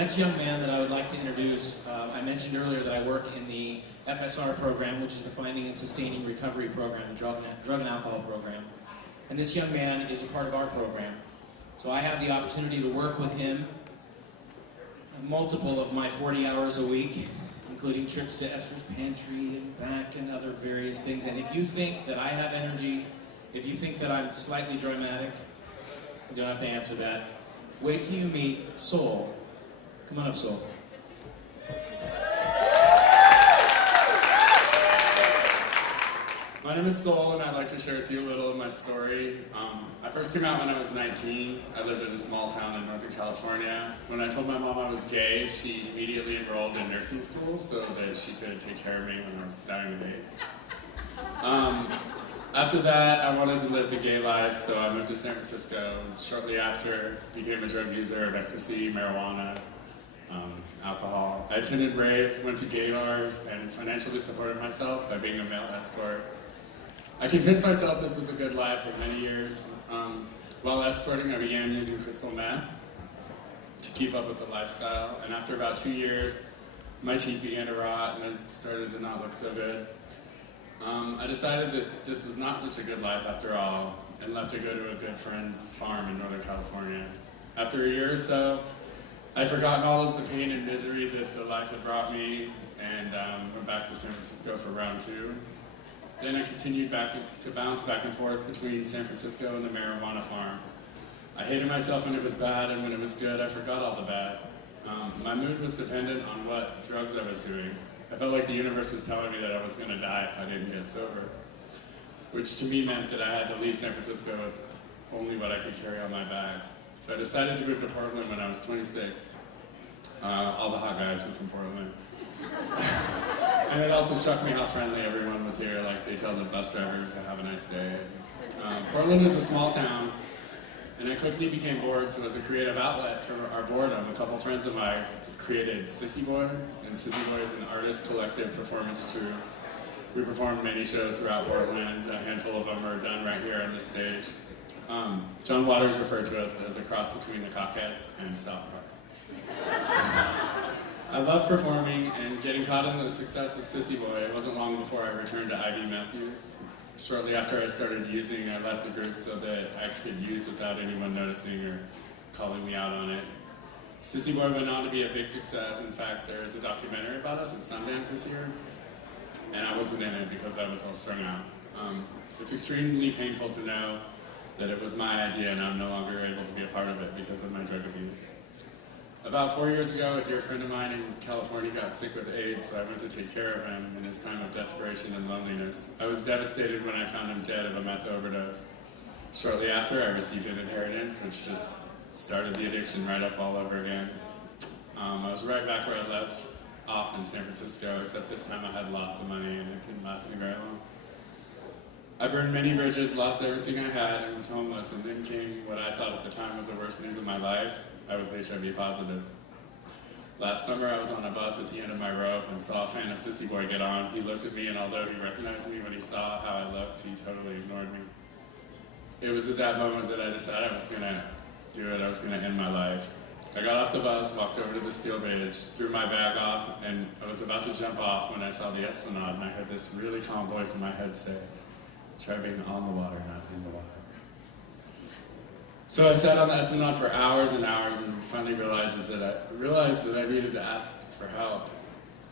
next young man that I would like to introduce, I mentioned earlier that I work in the FSR program, which is the Finding and Sustaining Recovery Program, the drug and alcohol program. And this young man is a part of our program. So I have the opportunity to work with him multiple of my 40 hours a week, including trips to Esther's Pantry and back and other various things. And if you think that I have energy, if you think that I'm slightly dramatic, you don't have to answer that. Wait till you meet Sol. Come on up, Sol. My name is Sol, and I'd like to share with you a little of my story. I first came out when I was 19. I lived in a small town in Northern California. When I told my mom I was gay, she immediately enrolled in nursing school so that she could take care of me when I was dying of AIDS. After that, I wanted to live the gay life, so I moved to San Francisco. Shortly after, became a drug user of ecstasy, marijuana, alcohol. I attended raves, went to gay bars, and financially supported myself by being a male escort. I convinced myself this was a good life for many years. While escorting, I began using crystal meth to keep up with the lifestyle, and after about 2 years, my teeth began to rot and it started to not look so good. I decided that this was not such a good life after all, and left to go to a good friend's farm in Northern California. After a year or so, I'd forgotten all of the pain and misery that the life had brought me, and went back to San Francisco for round 2. Then I continued to bounce back and forth between San Francisco and the marijuana farm. I hated myself when it was bad, and when it was good, I forgot all the bad. My mood was dependent on what drugs I was doing. I felt like the universe was telling me that I was going to die if I didn't get sober, which to me meant that I had to leave San Francisco with only what I could carry on my back. So I decided to move to Portland when I was 26. All the hot guys were from Portland. And it also struck me how friendly everyone was here, like they tell the bus driver to have a nice day. Portland is a small town, and I quickly became bored, so as a creative outlet for our boredom, a couple friends of mine created Sissy Boy, and Sissy Boy is an artist collective performance troupe. We performed many shows throughout Portland. A handful of them are done right here on the stage. John Waters referred to us as a cross between the Cockettes and South Park. I love performing and getting caught in the success of Sissy Boy. It wasn't long before I returned to IV meth use. Shortly after I started using, I left the group so that I could use without anyone noticing or calling me out on it. Sissy Boy went on to be a big success. In fact, there is a documentary about us at Sundance this year, and I wasn't in it because I was all strung out. It's extremely painful to know that it was my idea and I'm no longer able to be a part of it because of my drug abuse. About 4 years ago, a dear friend of mine in California got sick with AIDS, so I went to take care of him in his time of desperation and loneliness. I was devastated when I found him dead of a meth overdose. Shortly after, I received an inheritance, which just started the addiction right up all over again. I was right back where I left off in San Francisco, except this time I had lots of money and it didn't last me very long. I burned many bridges, lost everything I had, and was homeless, and then came what I thought at the time was the worst news of my life. I was HIV positive. Last summer, I was on a bus at the end of my rope and saw a fan of Sissy Boy get on. He looked at me, and although he recognized me when he saw how I looked, he totally ignored me. It was at that moment that I decided I was going to do it. I was going to end my life. I got off the bus, walked over to the steel bridge, threw my bag off, and I was about to jump off when I saw the Esplanade, and I heard this really calm voice in my head say, "Try being on the water, not in the water." So I sat on the Esplanade for hours and hours and finally realized that I needed to ask for help.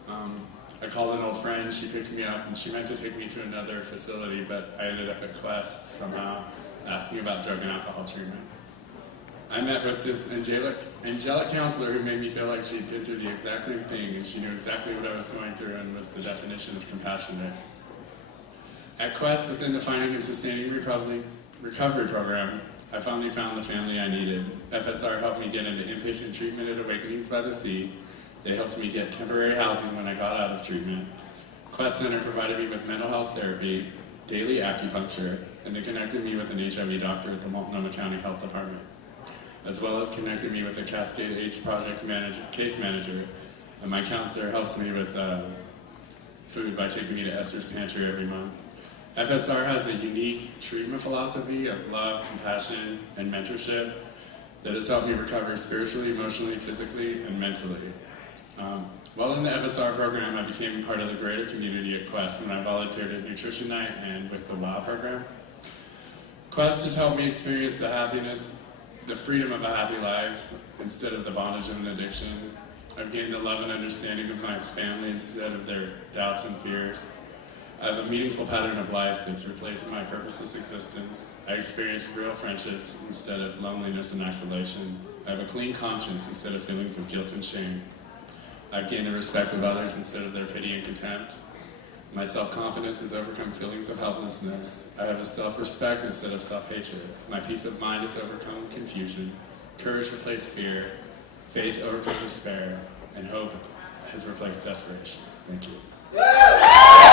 I called an old friend, she picked me up, and she meant to take me to another facility, but I ended up at Quest somehow, asking about drug and alcohol treatment. I met with this angelic counselor who made me feel like she'd been through the exact same thing, and she knew exactly what I was going through and was the definition of compassionate. At Quest, within the Finding and Sustaining Recovery program, I finally found the family I needed. FSR helped me get into inpatient treatment at Awakenings by the Sea. They helped me get temporary housing when I got out of treatment. Quest Center provided me with mental health therapy, daily acupuncture, and they connected me with an HIV doctor at the Multnomah County Health Department, as well as connected me with a Cascade H project case manager. And my counselor helps me with food by taking me to Esther's Pantry every month. FSR has a unique treatment philosophy of love, compassion, and mentorship that has helped me recover spiritually, emotionally, physically, and mentally. While in the FSR program, I became part of the greater community at Quest when I volunteered at Nutrition Night and with the WOW program. Quest has helped me experience the happiness, the freedom of a happy life instead of the bondage of an addiction. I've gained the love and understanding of my family instead of their doubts and fears. I have a meaningful pattern of life that's replaced my purposeless existence. I experience real friendships instead of loneliness and isolation. I have a clean conscience instead of feelings of guilt and shame. I've gained the respect of others instead of their pity and contempt. My self-confidence has overcome feelings of helplessness. I have a self-respect instead of self-hatred. My peace of mind has overcome confusion. Courage replaced fear. Faith overcome despair. And hope has replaced desperation. Thank you.